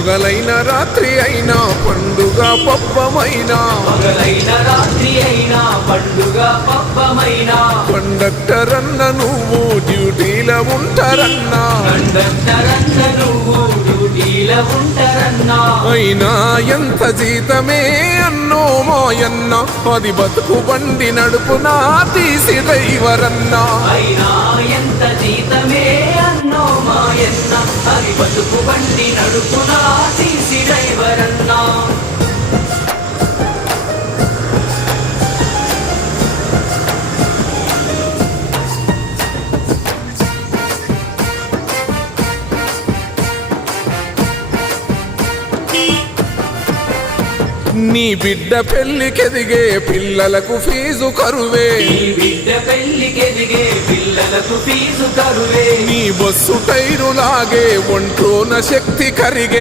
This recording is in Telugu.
పగలైన రాత్రి అయినా పండుగ పబ్బమైనా, పగలైన రాత్రి అయినా పండుగ పబ్బమైనా, కండక్టర్ అన్న నువ్వు డ్యూటీల ఉంటారన్నా, కండక్టర్ అన్న నువ్వు డ్యూటీల ఉంటారన్నా. అయినా ఎంత జీతమే అన్నో మాయన్న, అది బతుకు బండి నడుపునా తీసి డ్రైవర్ అన్నా. అయినా ఎంత జీతమే అన్నో మాయన్న, అది బతుకు బండి నడుపునా తీసి డ్రైవర్ అన్నా. నీ బిడ్డ పెళ్లికెదిగే పిల్లలకు ఫీజు కరువే, నీ బిడ్డ పెళ్లికెదిగే పిల్లలకు ఫీజు కరువే, నీ బస్సు టైరు లాగే ఒంట్లోన శక్తి కరిగే.